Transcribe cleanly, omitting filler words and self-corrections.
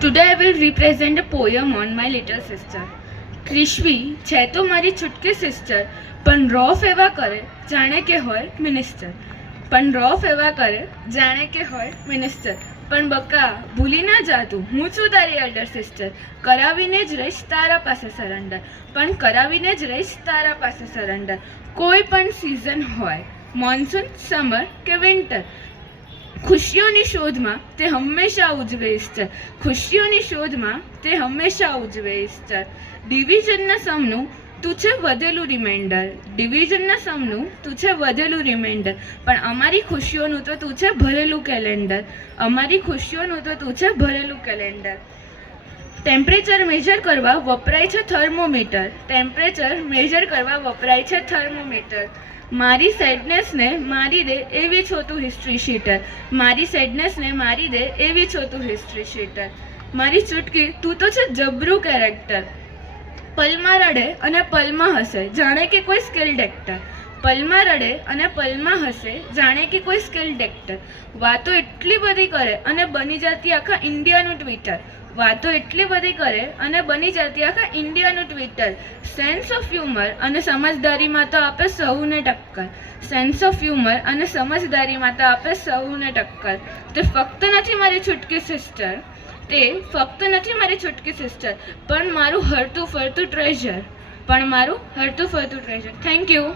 Today I will represent a poem on my little sister. ક્રિશ્વી છે તો મારી છૂટકી sister, પણ રોફ એવા કરે જાણે કે હોય મિનિસ્ટર. જાણે કે હોય મિનિસ્ટર. પણ બકા ભૂલી ના જાતું, હું છું તારી એલ્ડર સિસ્ટર. કરાવીને જ રહીશ તારા પાસે સરેન્ડર. કોઈ પણ સિઝન હોય, મોન્સૂન, સમર કે વિન્ટર, ખુશીઓની શોધમાં તે હંમેશા ઉજવે ઈસ્ટર. ડિવિઝનના સમનું તું છે વધેલું રિમાઇન્ડર, પણ અમારી ખુશીઓનું તો તું છે ભરેલું કેલેન્ડર. ટેમ્પરેચર મેજર કરવા વપરાય છે થર્મોમીટર. મારી સેડનેસને મારી દે એવી છો તું હિસ્ટ્રી શીટર. મારી ચૂટકી તું તો છે જબરું કેરેક્ટર. પલમાં રડે અને પલમાં હસે જાણે કે કોઈ સ્કિલ્ડ એક્ટર. વાતો એટલી બધી કરે અને બની જતી આખા ઇન્ડિયાનું ટ્વિટર. સેન્સ ઓફ હ્યુમર અને સમજદારીમાં તો આપે સૌને ટક્કર. તે ફક્ત નથી મારી છૂટકી સિસ્ટર, પણ મારું હરતું ફરતું ટ્રેઝર. Thank you.